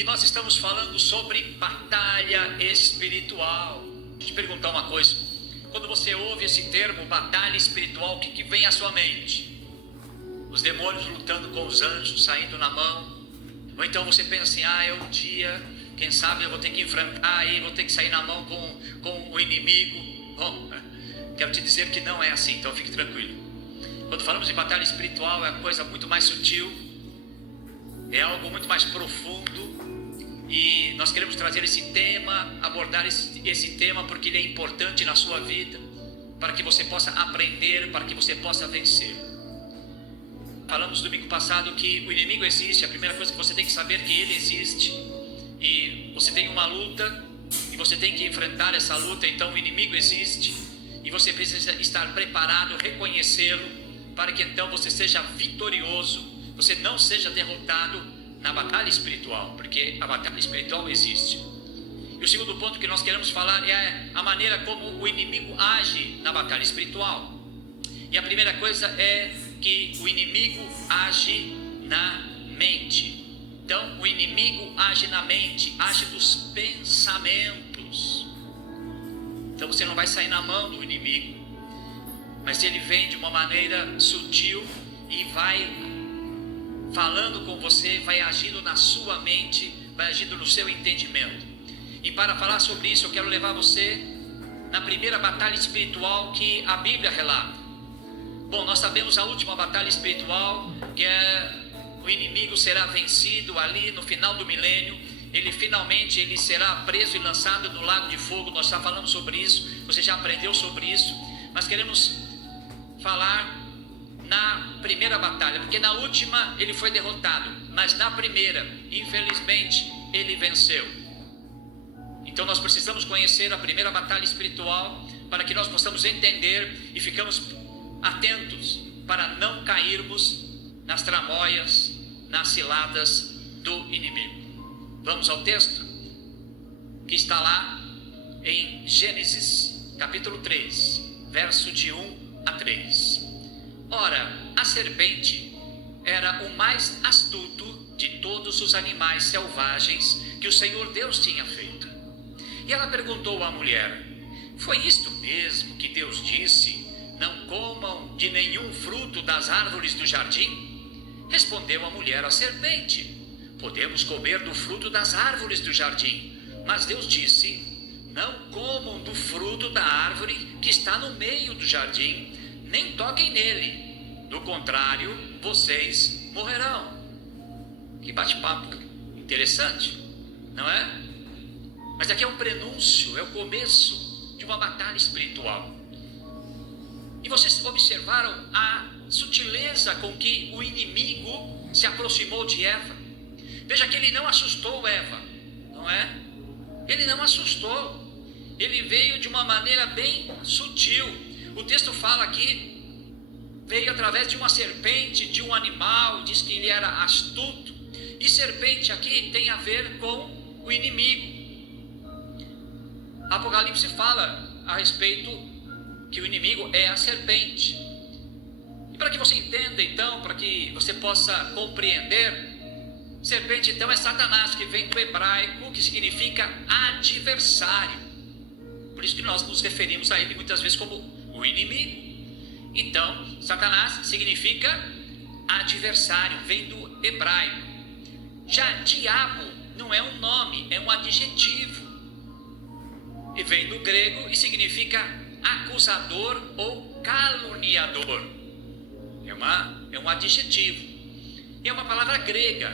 E nós estamos falando sobre batalha espiritual. Deixa eu te perguntar uma coisa. Quando você ouve esse termo, batalha espiritual, o que vem à sua mente? Os demônios lutando com os anjos, saindo na mão. Ou então você pensa assim, é um dia, quem sabe eu vou ter que enfrentar aí, vou ter que sair na mão com o inimigo. Bom, quero te dizer que não é assim, então fique tranquilo. Quando falamos de batalha espiritual, é uma coisa muito mais sutil, é algo muito mais profundo. E nós queremos trazer esse tema, abordar esse tema, porque ele é importante na sua vida, para que você possa aprender, para que você possa vencer. Falamos domingo passado que o inimigo existe. A primeira coisa que você tem que saber é que ele existe. E você tem uma luta, e você tem que enfrentar essa luta. Então o inimigo existe, e você precisa estar preparado, reconhecê-lo, para que então você seja vitorioso, você não seja derrotado na batalha espiritual, porque a batalha espiritual existe. E o segundo ponto que nós queremos falar é a maneira como o inimigo age na batalha espiritual. E a primeira coisa é que o inimigo age na mente. Então o inimigo age na mente, age dos pensamentos. Então você não vai sair na mão do inimigo, mas ele vem de uma maneira sutil e vai falando com você, vai agindo na sua mente, vai agindo no seu entendimento. E para falar sobre isso, eu quero levar você na primeira batalha espiritual que a Bíblia relata. Bom, nós sabemos a última batalha espiritual, que é o inimigo será vencido ali no final do milênio. Ele finalmente será preso e lançado no lago de fogo. Nós já falamos sobre isso, você já aprendeu sobre isso, mas queremos falar na primeira batalha, porque na última ele foi derrotado, mas na primeira, infelizmente, ele venceu. Então nós precisamos conhecer a primeira batalha espiritual, para que nós possamos entender e ficamos atentos para não cairmos nas tramóias, nas ciladas do inimigo. Vamos ao texto que está lá em Gênesis capítulo 3, verso de 1 a 3. Ora, a serpente era o mais astuto de todos os animais selvagens que o Senhor Deus tinha feito. E ela perguntou à mulher: foi isto mesmo que Deus disse? Não comam de nenhum fruto das árvores do jardim? Respondeu a mulher à serpente: podemos comer do fruto das árvores do jardim. Mas Deus disse: não comam do fruto da árvore que está no meio do jardim, nem toquem nele, do contrário, vocês morrerão. Que bate-papo interessante, não é? Mas aqui é um prenúncio, é o começo de uma batalha espiritual. E vocês observaram a sutileza com que o inimigo se aproximou de Eva. Veja que ele não assustou Eva, não é? Ele não assustou, ele veio de uma maneira bem sutil. O texto fala aqui, veio através de uma serpente, de um animal, diz que ele era astuto. E serpente aqui tem a ver com o inimigo. Apocalipse fala a respeito que o inimigo é a serpente. E para que você entenda então, para que você possa compreender, serpente então é Satanás, que vem do hebraico, que significa adversário. Por isso que nós nos referimos a ele muitas vezes como o inimigo. Então, Satanás significa adversário, vem do hebraico. Já diabo não é um nome, é um adjetivo. E vem do grego e significa acusador ou caluniador. É um adjetivo. E é uma palavra grega.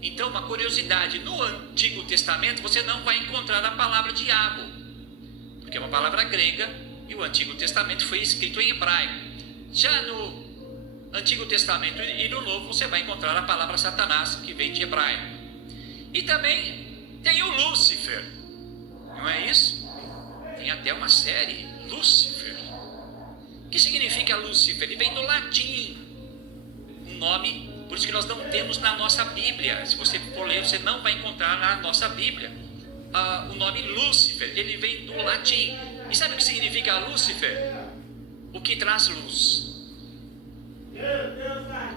Então, uma curiosidade, no Antigo Testamento você não vai encontrar a palavra diabo, porque é uma palavra grega e o Antigo Testamento foi escrito em hebraico. Já no Antigo Testamento e no Novo você vai encontrar a palavra Satanás, que vem de hebraico. E também tem o Lúcifer, não é isso? Tem até uma série, Lúcifer. O que significa Lúcifer? Ele vem do latim, um nome, por isso que nós não temos na nossa Bíblia. Se você for ler, você não vai encontrar na nossa Bíblia o nome Lúcifer. Ele vem do latim. E sabe o que significa Lúcifer? O que traz luz.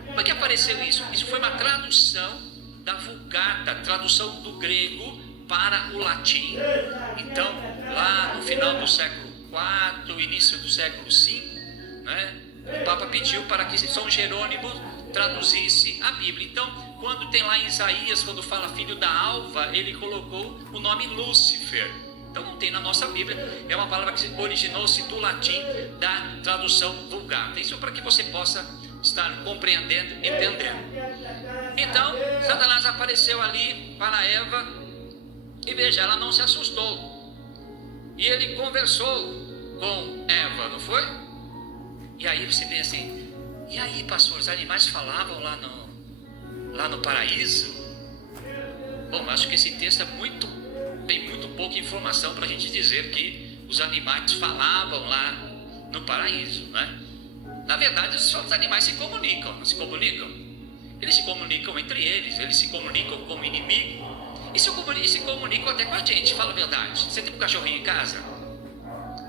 Como é que apareceu isso? Isso foi uma tradução da Vulgata, tradução do grego para o latim. Então, lá no final do século IV, início do século V, né, o Papa pediu para que São Jerônimo traduzisse a Bíblia. Então, quando tem lá em Isaías, quando fala filho da alva, ele colocou o nome Lúcifer. Então não tem na nossa Bíblia, é uma palavra que originou-se do latim, da tradução Vulgata. Isso para que você possa estar compreendendo, entendendo. Então, Satanás apareceu ali para Eva, e veja, ela não se assustou. E ele conversou com Eva, não foi? E aí você vê assim, e aí, pastor, os animais falavam lá no paraíso? Bom, acho que esse texto tem muito pouca informação para a gente dizer que os animais falavam lá no paraíso, né? Na verdade, os animais se comunicam, não se comunicam? Eles se comunicam entre eles se comunicam com o inimigo, e se comunicam até com a gente, fala a verdade. Você tem um cachorrinho em casa?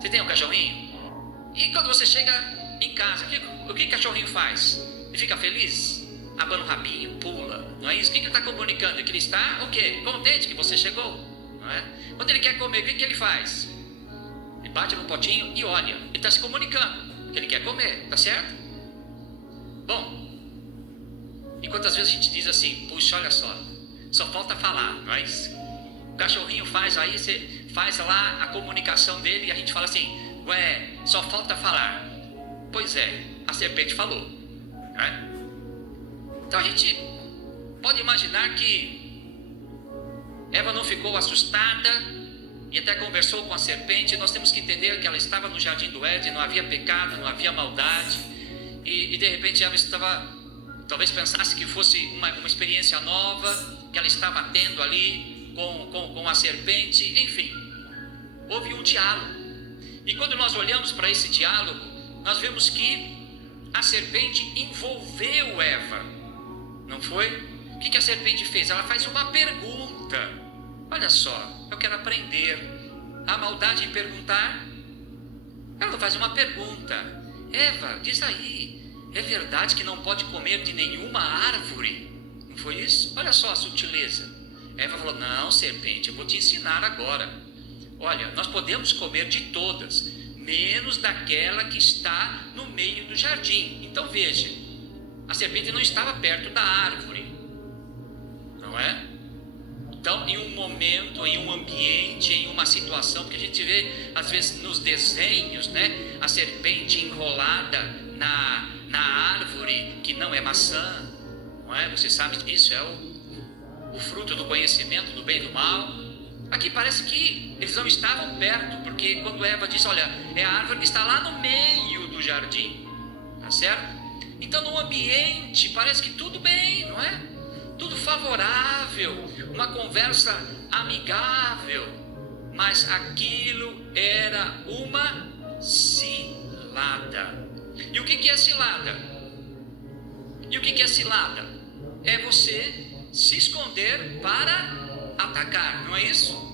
Você tem um cachorrinho? E quando você chega em casa, o que o cachorrinho faz? Ele fica feliz? Abana o rabinho, pula, não é isso? O que ele está comunicando? Que ele está, o quê? Contente que você chegou, não é? Quando ele quer comer, o que ele faz? Ele bate no potinho e olha, ele está se comunicando que ele quer comer, tá certo? Bom, e quantas vezes a gente diz assim, puxa, olha só falta falar, não é isso? O cachorrinho faz, aí você faz lá a comunicação dele e a gente fala assim, ué, só falta falar. Pois é, a serpente falou, não é? Então a gente pode imaginar que Eva não ficou assustada e até conversou com a serpente. Nós temos que entender que ela estava no jardim do Éden, não havia pecado, não havia maldade, e de repente Eva talvez pensasse que fosse uma experiência nova que ela estava tendo ali com a serpente. Enfim, houve um diálogo, e quando nós olhamos para esse diálogo, nós vemos que a serpente envolveu Eva, não foi? O que a serpente fez? Ela faz uma pergunta. Olha só, eu quero aprender. A maldade em perguntar? Ela faz uma pergunta. Eva, diz aí, é verdade que não pode comer de nenhuma árvore? Não foi isso? Olha só a sutileza. Eva falou, não, serpente, eu vou te ensinar agora. Olha, nós podemos comer de todas, menos daquela que está no meio do jardim. Então veja, a serpente não estava perto da árvore, não é? Então, em um momento, em um ambiente, em uma situação que a gente vê, às vezes, nos desenhos, né? A serpente enrolada na árvore que não é maçã, não é? Você sabe que isso é o fruto do conhecimento do bem e do mal. Aqui parece que eles não estavam perto, porque quando Eva diz, olha, é a árvore que está lá no meio do jardim, tá certo? Então, no ambiente, parece que tudo bem, não é? Tudo favorável, uma conversa amigável, mas aquilo era uma cilada. E o que é cilada? E o que é cilada? É você se esconder para atacar, não é isso?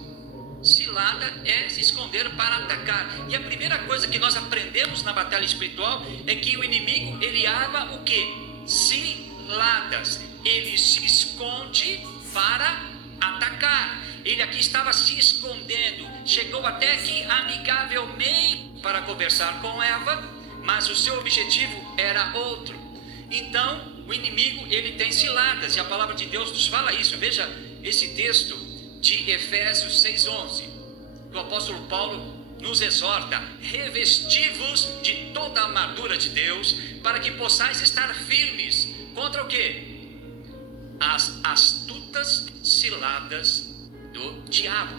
Cilada é se esconder para atacar. E a primeira coisa que nós aprendemos na batalha espiritual é que o inimigo, ele arma o quê? Ciladas. Ele se esconde para atacar. Ele aqui estava se escondendo, chegou até aqui amigavelmente para conversar com Eva, mas o seu objetivo era outro. Então o inimigo, ele tem ciladas, e a palavra de Deus nos fala isso. Veja esse texto de Efésios 6:11, que o apóstolo Paulo nos exorta: revesti-vos de toda a armadura de Deus, para que possais estar firmes contra o quê? As astutas ciladas do diabo.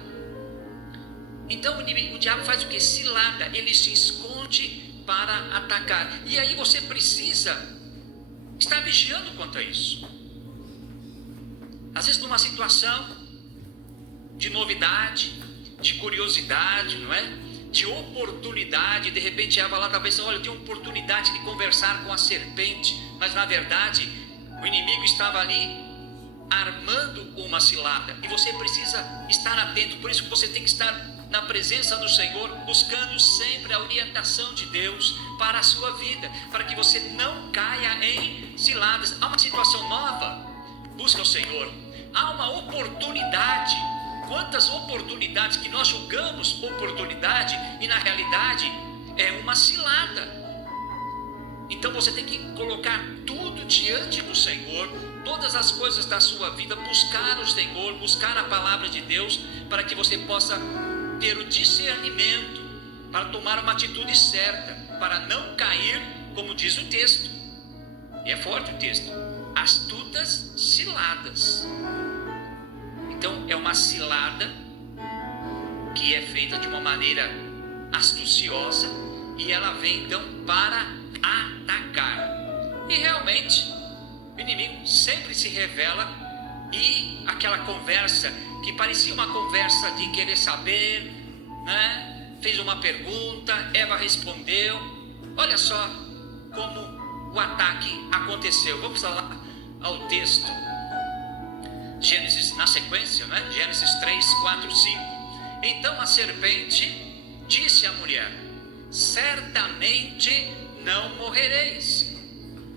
Então o diabo faz o que? Cilada. Ele se esconde para atacar. E aí você precisa estar vigiando quanto a isso. Às vezes numa situação de novidade, de curiosidade, não é? De oportunidade, de repente Eva lá está pensando, olha, eu tenho oportunidade de conversar com a serpente, mas na verdade o inimigo estava ali armando uma cilada, e você precisa estar atento. Por isso que você tem que estar na presença do Senhor, buscando sempre a orientação de Deus para a sua vida, para que você não caia em ciladas. Há uma situação nova, busca o Senhor, há uma oportunidade. Quantas oportunidades que nós julgamos oportunidade e na realidade é uma cilada. Então você tem que colocar tudo diante do Senhor, todas as coisas da sua vida, buscar o Senhor, buscar a palavra de Deus, para que você possa ter o discernimento, para tomar uma atitude certa, para não cair, como diz o texto, e é forte o texto, astutas ciladas. Então é uma cilada que é feita de uma maneira astuciosa, e ela vem então para atacar. E realmente o inimigo sempre se revela, e aquela conversa que parecia uma conversa de querer saber, né? Fez uma pergunta, Eva respondeu. Olha só como o ataque aconteceu. Vamos lá ao texto, Gênesis, na sequência, né? Gênesis 3, 4, 5. Então a serpente disse à mulher: certamente não morrereis,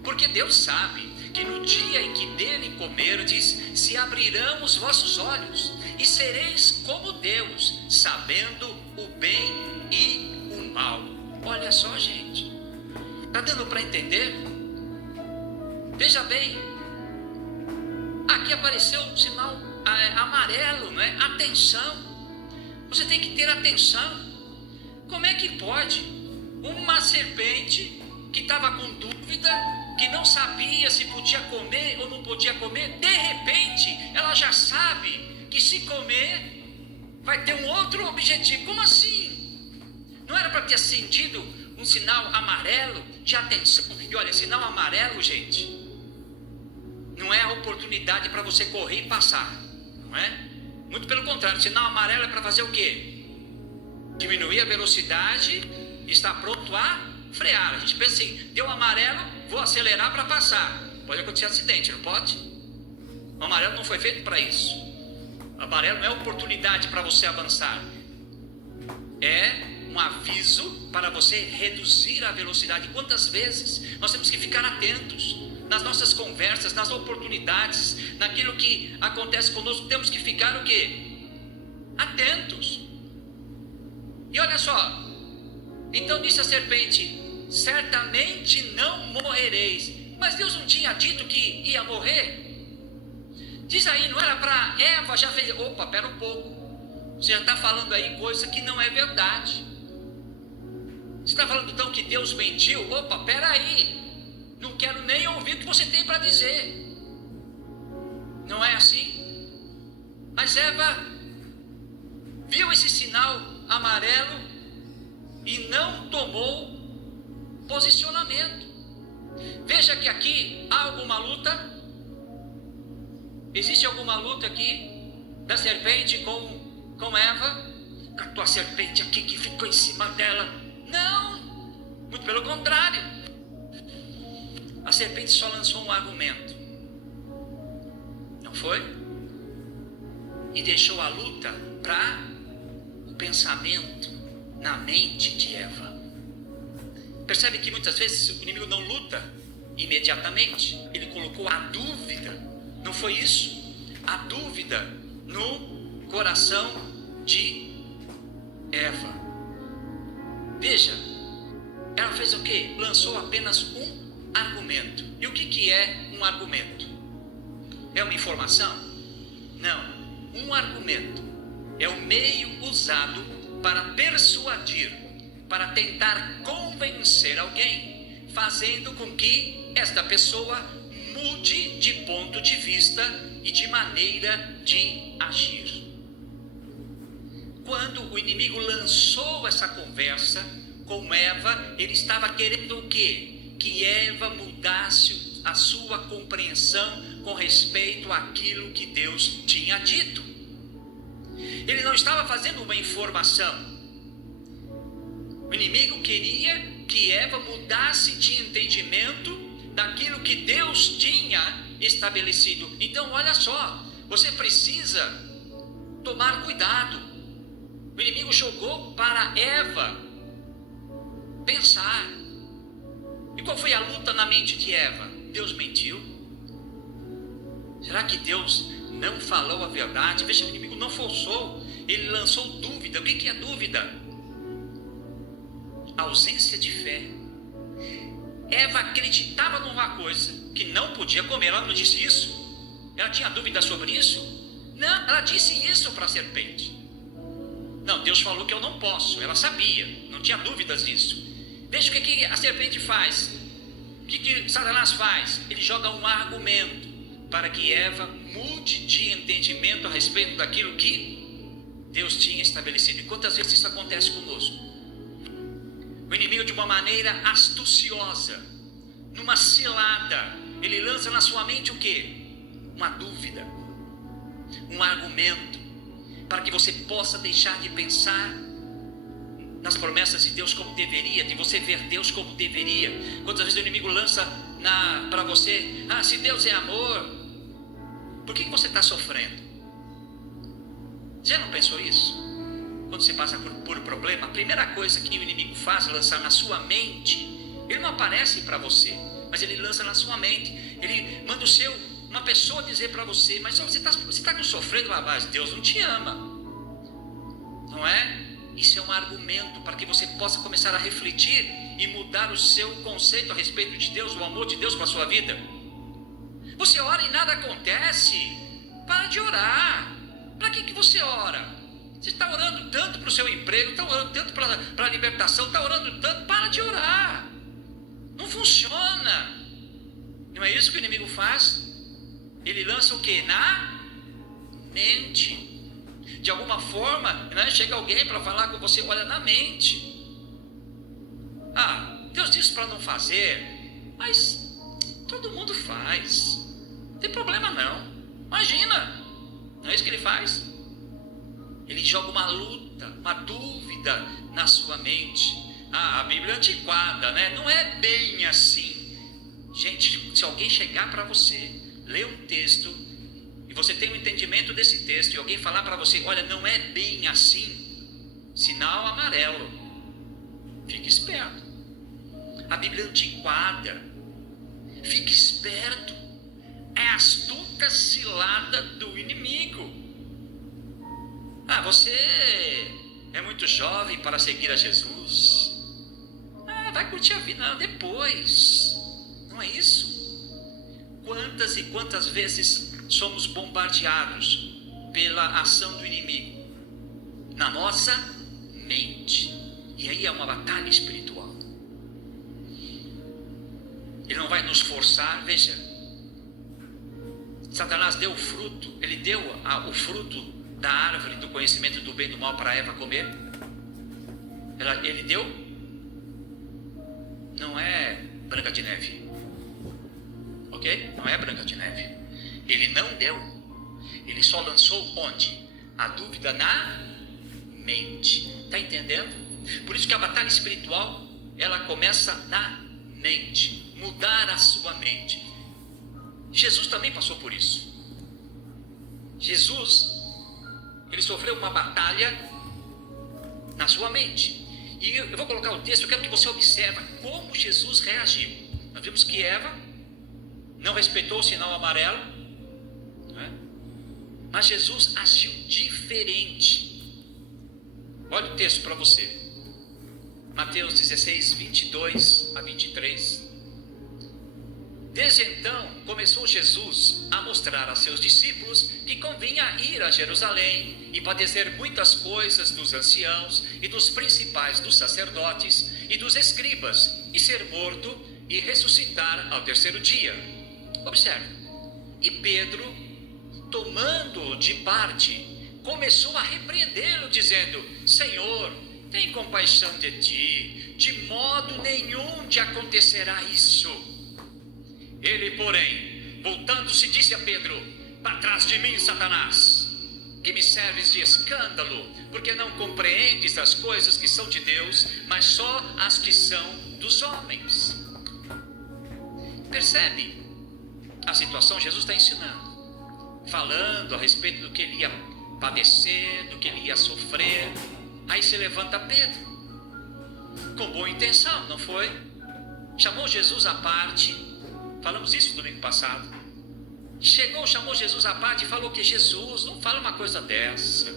porque Deus sabe que no dia em que dele comerdes, se abrirão os vossos olhos, e sereis como Deus, sabendo o bem e o mal. Olha só, gente, está dando para entender? Veja bem, aqui apareceu um sinal amarelo, não é? Atenção, você tem que ter atenção. Como é que pode uma serpente que estava com dúvida, que não sabia se podia comer ou não podia comer, de repente ela já sabe que se comer vai ter um outro objetivo? Como assim? Não era para ter acendido um sinal amarelo de atenção? E olha, sinal amarelo, gente, não é a oportunidade para você correr e passar, não é? Muito pelo contrário, sinal amarelo é para fazer o quê? Diminuir a velocidade, está pronto a frear. A gente pensa assim, deu amarelo, vou acelerar para passar. Pode acontecer acidente, não pode? O amarelo não foi feito para isso. O amarelo não é oportunidade para você avançar, é um aviso para você reduzir a velocidade. Quantas vezes nós temos que ficar atentos nas nossas conversas, nas oportunidades, naquilo que acontece conosco? Temos que ficar o quê? Atentos. E olha só, então disse a serpente: certamente não morrereis. Mas Deus não tinha dito que ia morrer? Diz aí, não era para Eva? Já fez. Opa, pera um pouco, você já está falando aí coisa que não é verdade. Você está falando então que Deus mentiu? Opa, pera aí, não quero nem ouvir o que você tem para dizer. Não é assim? Mas Eva viu esse sinal amarelo e não tomou posicionamento. Veja que aqui há alguma luta. Existe alguma luta aqui da serpente com Eva? Com a tua serpente aqui que ficou em cima dela. Não, muito pelo contrário. A serpente só lançou um argumento, não foi? E deixou a luta para o pensamento na mente de Eva. Percebe que muitas vezes o inimigo não luta imediatamente. Ele colocou a dúvida, não foi isso? A dúvida no coração de Eva. Veja, ela fez o quê? Lançou apenas um argumento. E o que é um argumento? É uma informação? Não, um argumento é o meio usado para persuadir, para tentar convencer alguém, fazendo com que esta pessoa mude de ponto de vista e de maneira de agir. Quando o inimigo lançou essa conversa com Eva, ele estava querendo o quê? Que Eva mudasse a sua compreensão com respeito àquilo que Deus tinha dito. Ele não estava fazendo uma informação. O inimigo queria que Eva mudasse de entendimento daquilo que Deus tinha estabelecido. Então, olha só, você precisa tomar cuidado. O inimigo jogou para Eva pensar. E qual foi a luta na mente de Eva? Deus mentiu? Será que Deus não falou a verdade? Veja, o inimigo não forçou, ele lançou dúvida. O que é dúvida? Ausência de fé. Eva acreditava numa coisa que não podia comer, ela não disse isso? Ela tinha dúvida sobre isso? Não, ela disse isso para a serpente. Não, Deus falou que eu não posso, ela sabia, não tinha dúvidas disso. Veja o que a serpente faz. O que Satanás faz? Ele joga um argumento para que Eva mude de entendimento a respeito daquilo que Deus tinha estabelecido. E quantas vezes isso acontece conosco? O inimigo, de uma maneira astuciosa, numa cilada, ele lança na sua mente o quê? Uma dúvida, um argumento, para que você possa deixar de pensar nas promessas de Deus como deveria, de você ver Deus como deveria. Quantas vezes o inimigo lança para você: se Deus é amor, por que você está sofrendo? Você já não pensou isso? Quando você passa por problema, a primeira coisa que o inimigo faz é lançar na sua mente. Ele não aparece para você, mas ele lança na sua mente. Ele manda uma pessoa dizer para você: mas você está sofrendo, mas Deus não te ama, não é? Isso é um argumento para que você possa começar a refletir e mudar o seu conceito a respeito de Deus, o amor de Deus para a sua vida. Você ora e nada acontece? Para de orar. Para que você ora? Você está orando tanto para o seu emprego, está orando tanto para a libertação, está orando tanto, para de orar. Não funciona. Não é isso que o inimigo faz? Ele lança o quê? Na mente. De alguma forma, né, chega alguém para falar com você, olha, na mente. Deus disse para não fazer, mas todo mundo faz. Não tem problema não. Imagina. Não é isso que ele faz? Ele joga uma luta, uma dúvida na sua mente. A Bíblia é antiquada, né? Não é bem assim. Gente, se alguém chegar para você, ler um texto, e você tem um entendimento desse texto, e alguém falar para você: olha, não é bem assim, sinal amarelo. Fique esperto. A Bíblia é antiquada. Fique esperto. É a astuta cilada do inimigo. Você é muito jovem para seguir a Jesus. Vai curtir a vida. Não, depois. Não é isso? Quantas e quantas vezes somos bombardeados pela ação do inimigo na nossa mente? E aí é uma batalha espiritual. Ele não vai nos forçar. Veja, Satanás deu o fruto. Ele deu o fruto da árvore do conhecimento do bem e do mal para Eva comer. Ele deu. Não é Branca de Neve, ok? Não é Branca de Neve. Ele não deu. Ele só lançou onde? A dúvida na mente. Está entendendo? Por isso que a batalha espiritual, ela começa na mente. Mudar a sua mente. Jesus também passou por isso. Jesus, ele sofreu uma batalha na sua mente. E eu vou colocar o texto, eu quero que você observe como Jesus reagiu. Nós vimos que Eva não respeitou o sinal amarelo, não é? Mas Jesus agiu diferente. Olha o texto para você. Mateus 16, 22 a 23. Desde então, começou Jesus a mostrar a seus discípulos que convinha ir a Jerusalém e padecer muitas coisas dos anciãos e dos principais dos sacerdotes e dos escribas, e ser morto e ressuscitar ao terceiro dia. Observe. E Pedro, tomando-o de parte, começou a repreendê-lo, dizendo: Senhor, tem compaixão de ti, de modo nenhum te acontecerá isso. Ele, porém, voltando-se, disse a Pedro: para trás de mim, Satanás, que me serves de escândalo, porque não compreendes as coisas que são de Deus, mas só as que são dos homens. Percebe a situação? Jesus está ensinando, falando a respeito do que ele ia padecer, do que ele ia sofrer. Aí se levanta Pedro, com boa intenção, não foi? Chamou Jesus à parte. Falamos isso domingo passado. chegou, chamou Jesus à parte e falou que Jesus, não fala uma coisa dessa.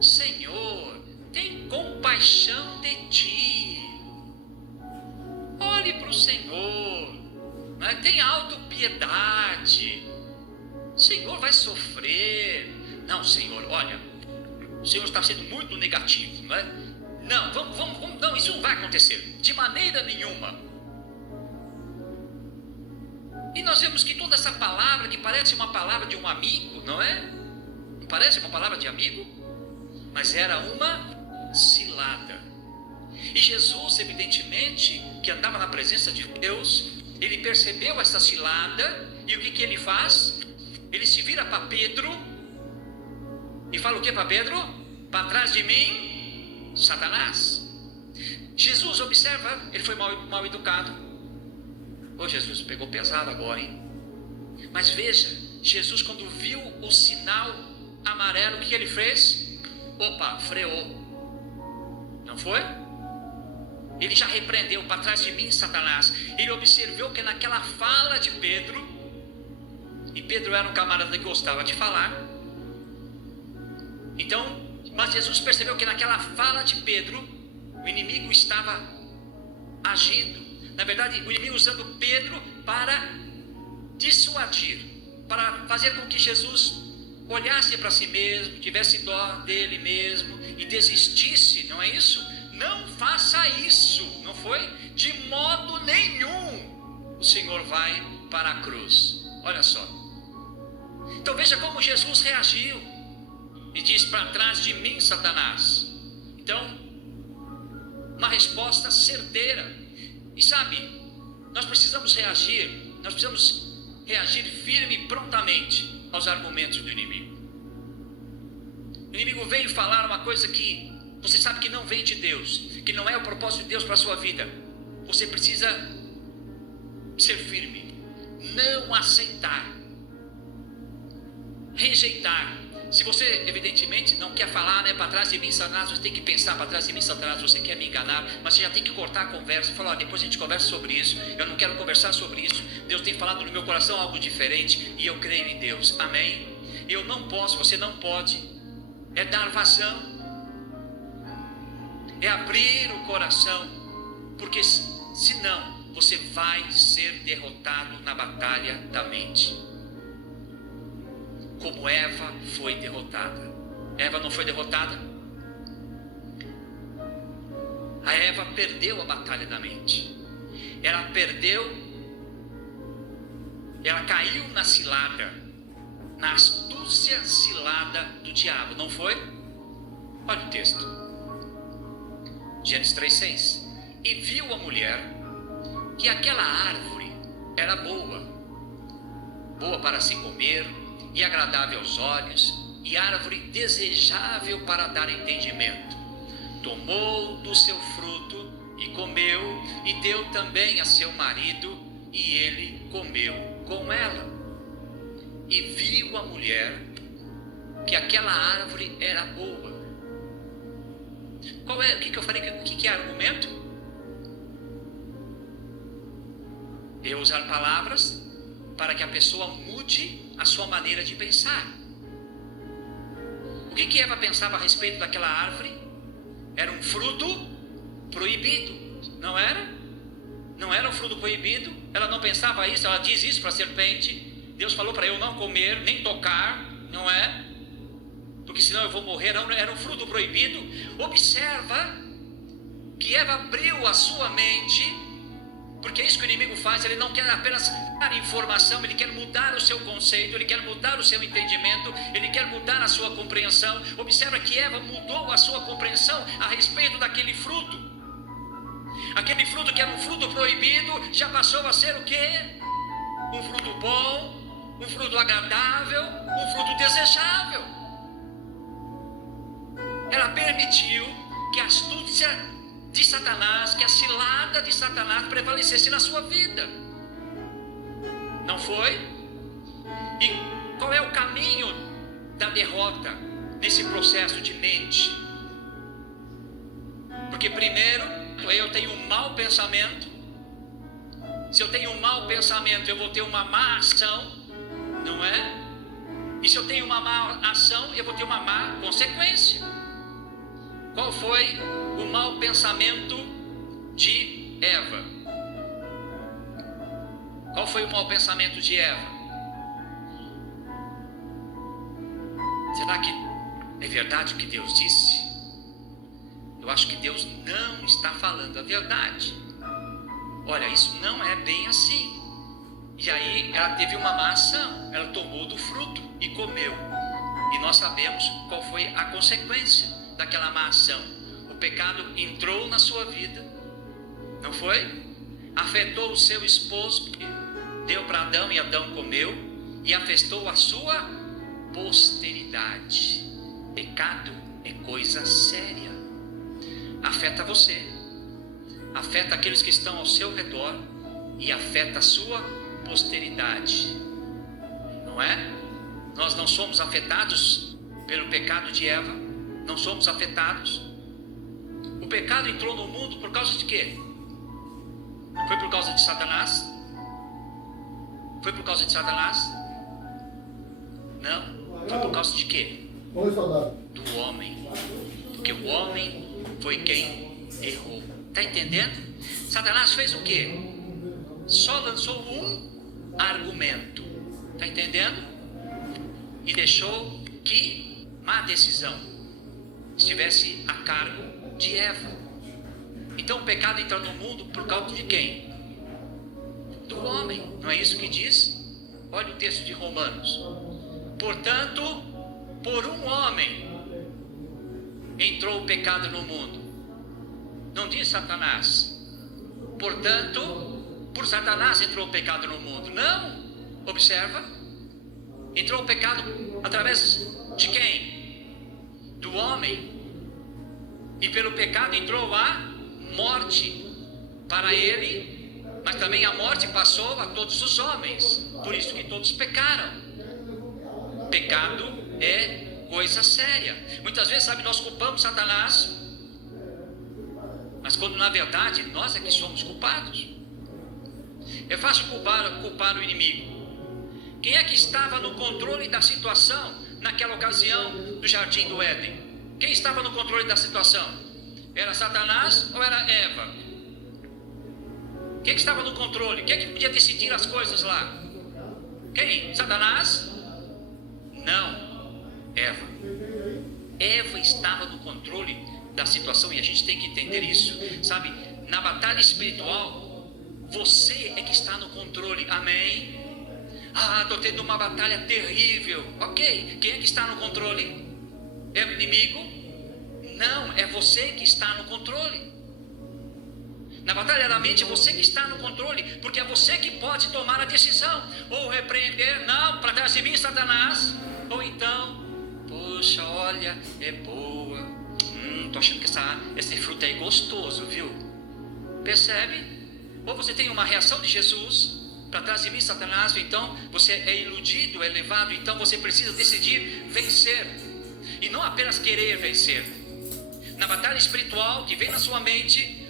Senhor, tem compaixão de ti. Olhe para o Senhor, não é? Tem autopiedade. O Senhor vai sofrer. Não, Senhor, olha, o Senhor está sendo muito negativo, não é? Não, vamos, não, isso não vai acontecer, de maneira nenhuma. E nós vemos que toda essa palavra, que parece uma palavra de um amigo, não é? Não parece uma palavra de amigo? Mas era uma cilada. E Jesus, evidentemente, que andava na presença de Deus, ele percebeu essa cilada, e o que ele faz? Ele se vira para Pedro, e fala o que para Pedro? Para trás de mim, Satanás. Jesus, observa, ele foi mal educado. Ô, Jesus, pegou pesado agora, hein? Mas veja, Jesus, quando viu o sinal amarelo, o que ele fez? Opa, freou. Não foi? Ele já repreendeu, para trás de mim, Satanás. Ele observou que naquela fala de Pedro, e Pedro era um camarada que gostava de falar, então, mas Jesus percebeu que naquela fala de Pedro, o inimigo estava agindo. Na verdade, o inimigo usando Pedro para dissuadir, para fazer com que Jesus olhasse para si mesmo, tivesse dó dele mesmo e desistisse, não é isso? Não faça isso, não foi? De modo nenhum o Senhor vai para a cruz. Olha só. Então veja como Jesus reagiu. E diz, para trás de mim, Satanás. Então, uma resposta certeira. E sabe, nós precisamos reagir firme e prontamente aos argumentos do inimigo. O inimigo veio falar uma coisa que você sabe que não vem de Deus, que não é o propósito de Deus para a sua vida. Você precisa ser firme, não aceitar, rejeitar. Se você, evidentemente, não quer falar, né, para trás de mim, Satanás, você tem que pensar, para trás de mim, Satanás, você quer me enganar, mas você já tem que cortar a conversa e falar, depois a gente conversa sobre isso, eu não quero conversar sobre isso, Deus tem falado no meu coração algo diferente, e eu creio em Deus, amém? Eu não posso, você não pode, é dar vazão, é abrir o coração, porque senão, você vai ser derrotado na batalha da mente. Como Eva foi derrotada. Eva não foi derrotada? A Eva perdeu a batalha da mente. Ela caiu na cilada, na astúcia cilada do diabo, não foi? Olha o texto. Gênesis 3:6. E viu a mulher que aquela árvore era boa para se comer, e agradável aos olhos, e árvore desejável para dar entendimento. Tomou do seu fruto e comeu, e deu também a seu marido, e ele comeu com ela. E viu a mulher que aquela árvore era boa. O que eu falei? O que é argumento? Eu usar palavras para que a pessoa mude a sua maneira de pensar. O que Eva pensava a respeito daquela árvore? Era um fruto proibido, não era? Não era um fruto proibido. Ela não pensava isso, ela diz isso para a serpente. Deus falou para eu não comer, nem tocar, não é? Porque senão eu vou morrer. Não, era um fruto proibido. Observa que Eva abriu a sua mente, porque é isso que o inimigo faz. Ele não quer apenas dar informação, ele quer mudar o seu conceito, ele quer mudar o seu entendimento, ele quer mudar a sua compreensão. Observa que Eva mudou a sua compreensão a respeito daquele fruto. Aquele fruto que era um fruto proibido, já passou a ser o quê? Um fruto bom, um fruto agradável, um fruto desejável. Ela permitiu que a astúcia de Satanás, que a cilada de Satanás prevalecesse na sua vida. Não foi? E qual é o caminho da derrota nesse processo de mente? Porque primeiro, eu tenho um mau pensamento. Se eu tenho um mau pensamento, eu vou ter uma má ação. não é? E se eu tenho uma má ação, eu vou ter uma má consequência. Qual foi o mau pensamento de Eva? Qual foi o mau pensamento de Eva? Será que é verdade o que Deus disse? Eu acho que Deus não está falando a verdade. Olha, isso não é bem assim. E aí ela teve uma má ação, ela tomou do fruto e comeu. E nós sabemos qual foi a consequência daquela má ação. O pecado entrou na sua vida, não foi? Afetou o seu esposo, que deu para Adão e Adão comeu, e afetou a sua posteridade. Pecado é coisa séria. Afeta você, afeta aqueles que estão ao seu redor e afeta a sua posteridade, não é? Nós não somos afetados pelo pecado de Eva, não somos afetados. O pecado entrou no mundo por causa de quê? Foi por causa de Satanás? Foi por causa de Satanás? Não, foi por causa de quê? Do homem, porque o homem foi quem errou. Está entendendo? Satanás fez o quê? Só lançou um argumento. Está entendendo? E deixou que má decisão estivesse a cargo de Eva. Então o pecado entra no mundo por causa de quem? Do homem. Não é isso que diz? Olha o texto de Romanos. Portanto, por um homem entrou o pecado no mundo. Não diz Satanás. Portanto, por Satanás entrou o pecado no mundo. Não. Observa. Entrou o pecado através de quem? Do homem. E pelo pecado entrou a morte para ele, mas também a morte passou a todos os homens. Por isso que todos pecaram. Pecado é coisa séria. Muitas vezes, sabe, nós culpamos Satanás, mas quando na verdade nós é que somos culpados. É fácil culpar o inimigo. Quem é que estava no controle da situação naquela ocasião do Jardim do Éden? Quem estava no controle da situação? Era Satanás ou era Eva? Quem é que estava no controle? Quem é que podia decidir as coisas lá? Quem? Satanás? Não, Eva. Eva estava no controle da situação, e a gente tem que entender isso, sabe? Na batalha espiritual, você é que está no controle, amém? Ah, estou tendo uma batalha terrível, ok, quem é que está no controle? É o inimigo? Não, é você que está no controle. Na batalha da mente é você que está no controle, porque é você que pode tomar a decisão, ou repreender, não, para trás de mim, Satanás, ou então, poxa, olha, é boa, tô achando que esse fruto é gostoso, viu? Percebe? Ou você tem uma reação de Jesus, para trás de mim, Satanás, ou então você é iludido, é levado, então você precisa decidir vencer, e não apenas querer vencer. Na batalha espiritual que vem na sua mente,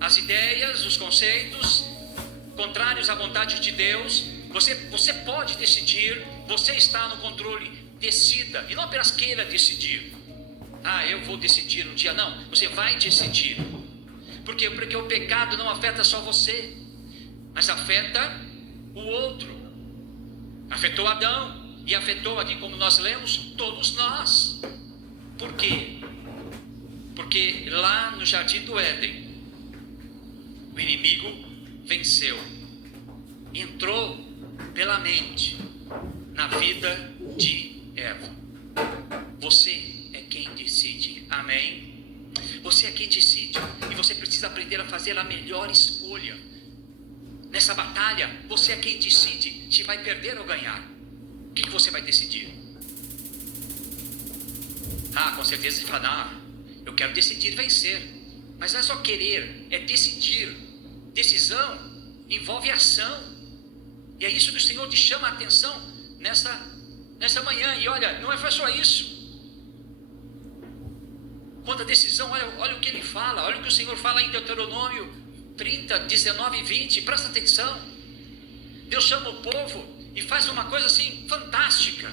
as ideias, os conceitos contrários à vontade de Deus, você pode decidir, você está no controle, decida, e não apenas queira decidir. Ah, eu vou decidir no dia, não, você vai decidir. Por quê? Porque o pecado não afeta só você, mas afeta o outro. Afetou Adão e afetou aqui, como nós lemos, todos nós. Por quê? Porque lá no Jardim do Éden, o inimigo venceu, entrou pela mente na vida de Eva. Você é quem decide, amém? Você é quem decide, e você precisa aprender a fazer a melhor escolha. Nessa batalha, você é quem decide se vai perder ou ganhar. O que você vai decidir? Ah, com certeza você fala, eu quero decidir vencer. Mas não é só querer, é decidir. Decisão envolve ação. E é isso que o Senhor te chama a atenção nessa manhã. E olha, não é só isso. Quanto a decisão, olha o que ele fala, olha o que o Senhor fala em Deuteronômio 30, 19 e 20, presta atenção. Deus chama o povo e faz uma coisa assim fantástica.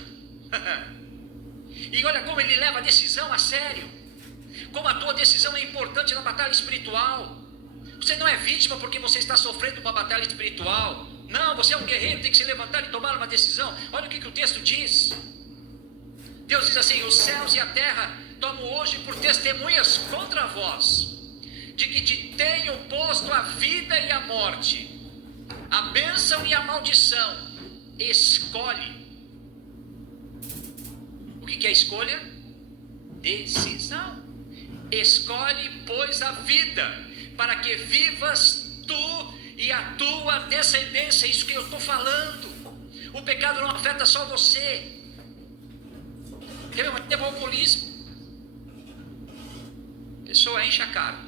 E olha como ele leva a decisão a sério, como a tua decisão é importante na batalha espiritual. Você não é vítima porque você está sofrendo uma batalha espiritual. Não, você é um guerreiro, tem que se levantar e tomar uma decisão. Olha o que o texto diz. Deus diz assim: os céus e a terra tomam hoje por testemunhas contra vós, de que te tenho posto a vida e a morte, a bênção e a maldição. Escolhe. O que é escolha? Decisão. Escolhe, pois, a vida, para que vivas tu e a tua descendência. Isso que eu estou falando. O pecado não afeta só você. Quer ver um exemplo? O alcoolismo. A pessoa enche a cara,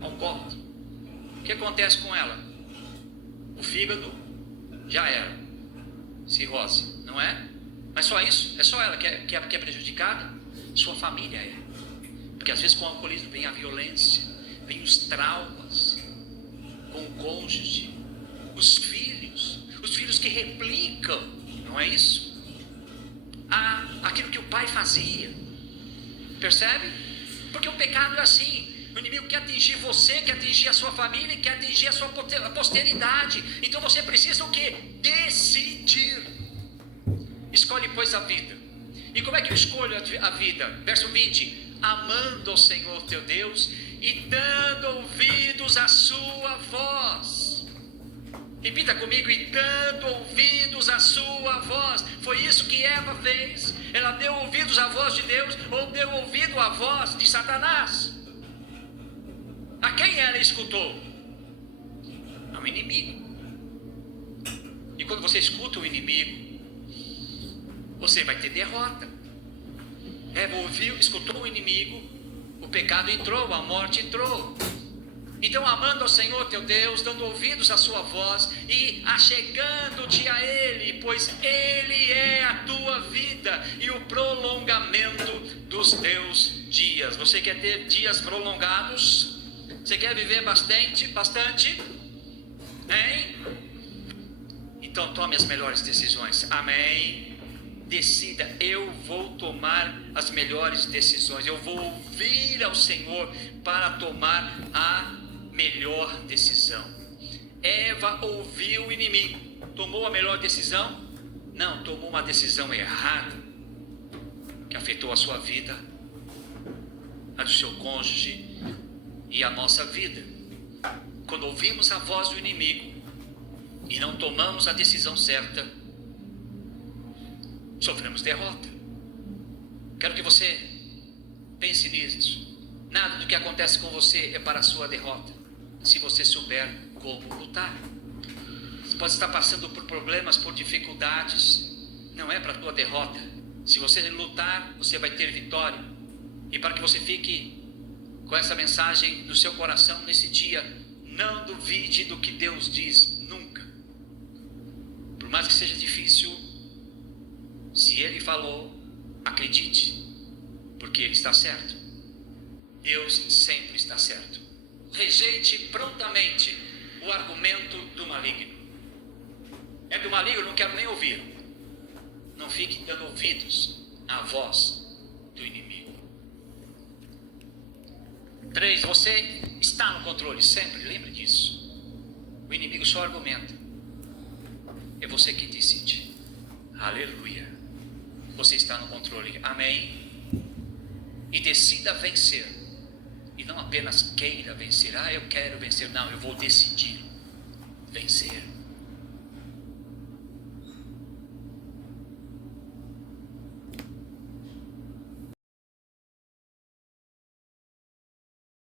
alcoólatra. O que acontece com ela? O fígado já era, cirrose, não é? Mas só isso? É só ela que é prejudicada? Sua família é. Porque às vezes com o alcoolismo vem a violência, vem os traumas com o cônjuge, os filhos que replicam, não é isso? Aquilo que o pai fazia, percebe? Porque o pecado é assim. O inimigo quer atingir você, quer atingir a sua família, quer atingir a sua posteridade. Então você precisa o quê? Decidir. Escolhe, pois, a vida. E como é que eu escolho a vida? Verso 20: amando ao Senhor teu Deus e dando ouvidos à sua voz. Repita comigo: e dando ouvidos à sua voz. Foi isso que Eva fez. Ela deu ouvidos à voz de Deus, ou deu ouvido à voz de Satanás? A quem ela escutou? Ao inimigo. E quando você escuta o inimigo, você vai ter derrota. Eva ouviu, escutou o inimigo, o pecado entrou, a morte entrou. Então, amando ao Senhor teu Deus, dando ouvidos à sua voz e achegando-te a Ele, pois Ele é a tua vida e o prolongamento dos teus dias. Você quer ter dias prolongados? Você quer viver bastante? Hein? Então tome as melhores decisões. Amém? Decida: eu vou tomar as melhores decisões. Eu vou ouvir ao Senhor para tomar a melhor decisão. Eva ouviu o inimigo. Tomou a melhor decisão? Não, tomou uma decisão errada, que afetou a sua vida, a do seu cônjuge e a nossa vida. Quando ouvimos a voz do inimigo e não tomamos a decisão certa, sofremos derrota. Quero que você pense nisso. Nada do que acontece com você é para a sua derrota, se você souber como lutar. Você pode estar passando por problemas, por dificuldades, não é para a tua derrota. Se você lutar, você vai ter vitória. E para que você fique com essa mensagem no seu coração nesse dia: não duvide do que Deus diz, nunca. Por mais que seja difícil, se Ele falou, acredite, porque Ele está certo. Deus sempre está certo. Rejeite prontamente o argumento do maligno. É do maligno, não quero nem ouvir. Não fique dando ouvidos à voz do inimigo. 3. Você está no controle sempre, lembre disso. O inimigo só argumenta. É você que decide. Aleluia. Você está no controle. Amém? E decida vencer. E não apenas queira vencer. Eu quero vencer. Não, eu vou decidir vencer.